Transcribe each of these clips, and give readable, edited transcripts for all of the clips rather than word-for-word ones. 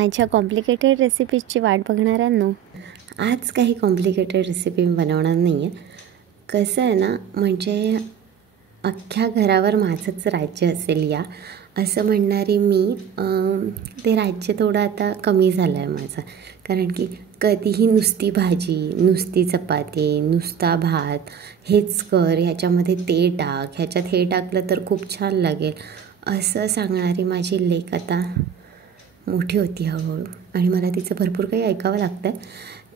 माझ्या कॉम्प्लिकेटेड रेसिपीजची वाट बघणाऱ्यांनो, आज काही कॉम्प्लिकेटेड रेसिपी मी बनवणार नाही आहे. कसं आहे ना, म्हणजे अख्ख्या घरावर माझंच राज्य असेल या असं म्हणणारी मी, ते राज्य थोडं आता कमी झालं आहे माझं. कारण की कधीही नुसती भाजी, नुसती चपाती, नुसता भात, हेच कर, ह्याच्यामध्ये ते टाक, ह्याच्यात हे टाकलं तर खूप छान लागेल असं सांगणारी माझी लेक आता मोठी होती हळूहळू, आणि मला तिचं भरपूर काही ऐकावं लागतं.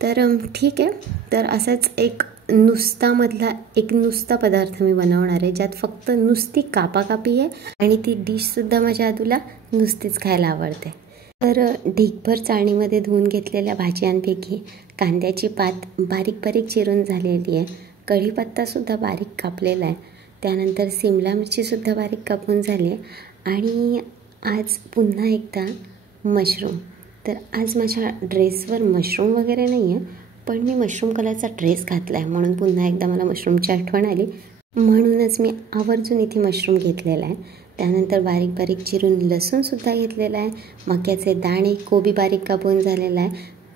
तर ठीक आहे, तर असाच एक नुसता पदार्थ मी बनवणार आहे, ज्यात फक्त नुसती कापाकापी आहे आणि ती डिशसुद्धा माझ्या आदूला नुसतीच खायला आवडते. तर ढीगभर चाळणीमध्ये धुवून घेतलेल्या भाज्यांपैकी कांद्याची पात बारीक बारीक चिरून झालेली आहे, कढीपत्तासुद्धा बारीक कापलेला आहे, त्यानंतर सिमला मिरचीसुद्धा बारीक कापून झाली आहे, आणि आज पुन्हा एकदा मशरूम. तर आज माझ्या ड्रेसवर मशरूम वगैरे नाही आहे, पण मी मशरूम कलरचा ड्रेस घातला आहे म्हणून पुन्हा एकदा मला मशरूमची आठवण आली, म्हणूनच मी आवर्जून इथे मशरूम घेतलेला आहे. त्यानंतर बारीक बारीक चिरून लसूणसुद्धा घेतलेला आहे, मक्याचे दाणे, कोबी बारीक कापून झालेला आहे,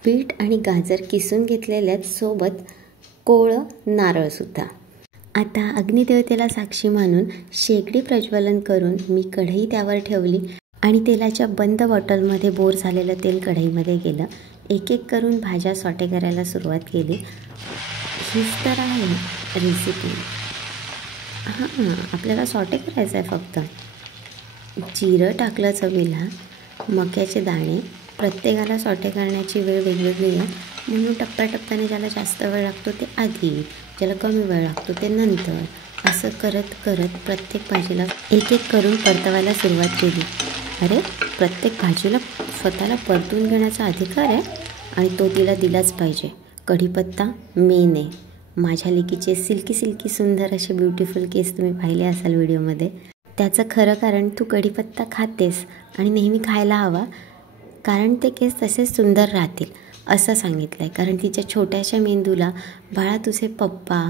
बीट आणि गाजर किसून घेतलेले आहेत, सोबत कोवळं नारळसुद्धा. आता अग्निदेवतेला साक्षी मानून शेगडी प्रज्वलन करून मी कढई त्यावर ठेवली आणि तेलाच्या बंद बॉटलमध्ये बोर झालेलं तेल कढईमध्ये गेलं. एक एक करून भाज्या सॉटे करायला सुरुवात केली. हीच तर आहे रेसिपी. आपल्याला सॉटे करायचं आहे फक्त. जिरं टाकलं चवीला, मक्याचे दाणे, प्रत्येकाला सॉटे करण्याची वेळ वेगवेगळी आहे, म्हणून टप्प्याटप्प्याने ज्याला जास्त वेळ लागतो ते आधी, ज्याला कमी वेळ लागतो ते नंतर, असं करत करत प्रत्येक भाजीला एक एक करून परतवायला सुरुवात केली. अरे, प्रत्येक भाजीला स्वतःला परतून घेण्याचा अधिकार आहे आणि तो तिला दिलाच पाहिजे. कढीपत्ता मेन आहे. माझ्या लेकीचे सिल्की सुंदर असे ब्युटिफुल केस तुम्ही पाहिले असाल व्हिडिओमध्ये. त्याचं खरं कारण तू कढीपत्ता खातेस आणि नेहमी खायला हवा, कारण ते केस तसेच सुंदर राहतील असं सांगितलं आहे. कारण तिच्या छोट्याशा मेंदूला बाळा तुझे पप्पा,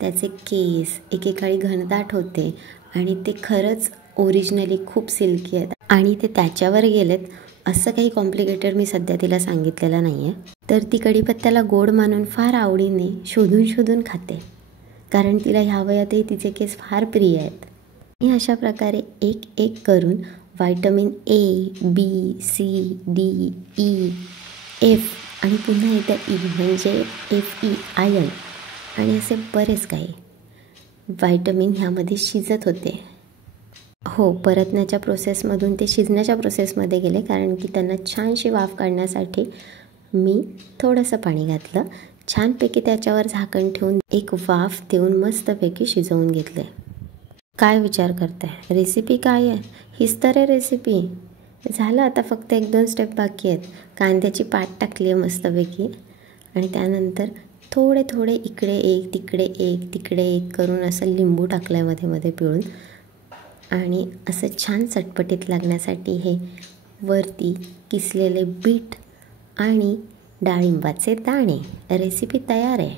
त्याचे केस एकेकाळी घनदाट होते आणि ते खरंच ओरिजिनली खूप सिल्की आहेत आणि ते त्याच्यावर गेलेत असं काही कॉम्प्लिकेटेड मी सध्या तिला सांगितलेलं नाही आहे. तर ती कढीपत्त्याला गोड मानून फार आवडीने शोधून खाते, कारण तिला ह्या वयातही तिचे केस फार प्रिय आहेत. आणि अशा प्रकारे एक एक करून व्हायटमिन ए, बी, सी, डी, ई, एफ आणि पुन्हा एकदा ई म्हणजे FE आयर्न आणि असे बरेच काही व्हायटमिन ह्यामध्ये शिजत होते. हो, परतण्याच्या प्रोसेसमधून ते शिजण्याच्या प्रोसेसमध्ये गेले, कारण की त्यांना छानशी वाफ काढण्यासाठी मी थोडंसं पाणी घातलं. छानपैकी त्याच्यावर झाकण ठेवून एक वाफ देऊन मस्तपैकी शिजवून घेतले. काय विचार करताय, रेसिपी काय आहे? हीच तर आहे रेसिपी. झालं, आता फक्त 1-2 स्टेप बाकी आहेत. कांद्याची पात टाकली आहे मस्तपैकी आणि त्यानंतर थोडे इकडे एक तिकडे एक करून असं लिंबू टाकलं आहे मध्ये मध्ये पिळून, आणि असं छान चटपटीत लागण्यासाठी हे वरती किसलेले बीट आणि डाळिंबाचे दाणे. रेसिपी तयार आहे.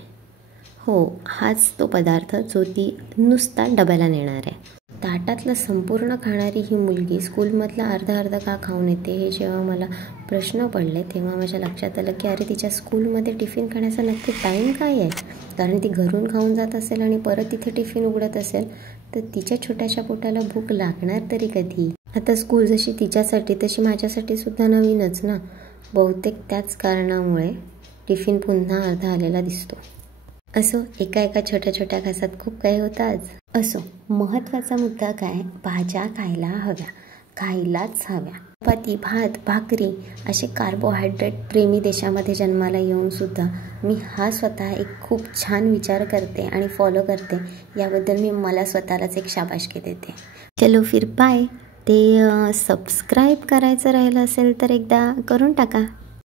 हो, हाच तो पदार्थ जो ती नुसता डब्याला नेणार आहे. ताटातलं संपूर्ण खाणारी ही मुलगी स्कूलमधला अर्धा का खाऊन येते, हे जेव्हा मला प्रश्न पडले तेव्हा माझ्या लक्षात आलं की अरे, तिच्या स्कूलमध्ये टिफिन खाण्याचा नक्की टाईम काय आहे? कारण ती घरून खाऊन जात असेल आणि परत तिथे टिफिन उघडत असेल, तर तिच्या छोट्याशा पोटाला भूक लागणार तरी कधी? आता स्कूल जशी तिच्यासाठी तशी माझ्यासाठी सुद्धा नवीनच ना. बहुतेक त्याच कारणामुळे टिफिन पुन्हा अर्धा आलेला दिसतो. असो, एका छोट्या घासात खूप काही होतं आज. असो, महत्त्वाचा मुद्दा काय, भाज्या खायला हव्या, खायलाच हव्या. चपाती, भात, भाकरी असे कार्बोहायड्रेट प्रेमी देशामध्ये जन्माला येऊन सुद्धा मी हा स्वतः एक खूप छान विचार करते आणि फॉलो करते. याबद्दल मी मला स्वतःलाच एक शाबासकी देते. चलो फिर बाय. ते सबस्क्राईब करायचं राहिलं असेल तर एकदा करून टाका.